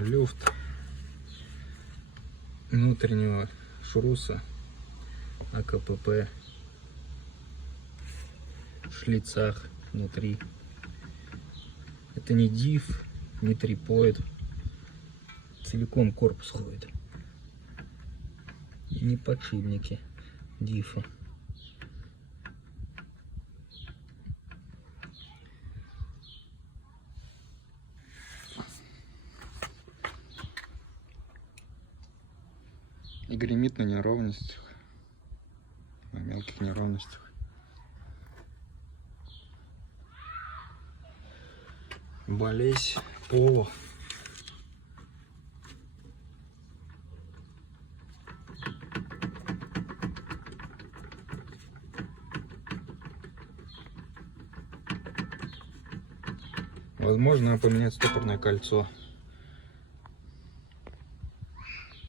люфт внутреннего шруса АКПП в шлицах внутри. Это не диф, не трипоид, целиком корпус ходит. И не подшипники дифа. И гремит на неровностях, на мелких неровностях. Болезнь пола. Возможно, поменять стопорное кольцо.